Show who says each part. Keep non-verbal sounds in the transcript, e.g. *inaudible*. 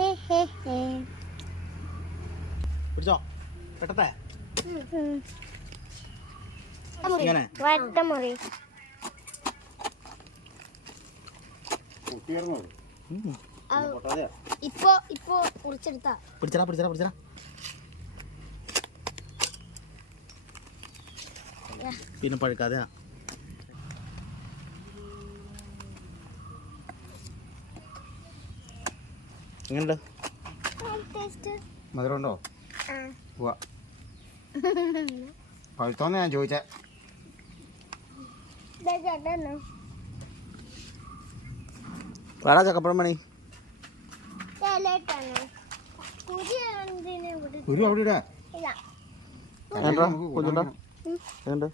Speaker 1: ഹേ ഹേ ഹേ
Speaker 2: പിടിച്ചോ പെട്ടത്തെ
Speaker 1: വട്ടമുറി. ഇപ്പൊ ഇപ്പൊ മുറിച്ചെടുത്താ.
Speaker 2: പിടിച്ചടാ പിടിച്ചടാ പിടിച്ചടാ. പിന്നെ പഴുക്കാതെയാ. എങ്ങനെയുണ്ട്
Speaker 1: ടേസ്റ്റ്
Speaker 3: മധുരം ഉണ്ടോ
Speaker 1: ആ.
Speaker 3: ഉവ്വ. *laughs* പഴുത്തോന്ന് ഞാൻ ചോദിച്ചേ.
Speaker 2: വേടാ ചക്കപ്പഴം
Speaker 1: പണി
Speaker 3: ഒരു അവിടെ ഇടാ.
Speaker 2: കുഞ്ഞുണ്ടാ. എങ്ങനെയുണ്ട്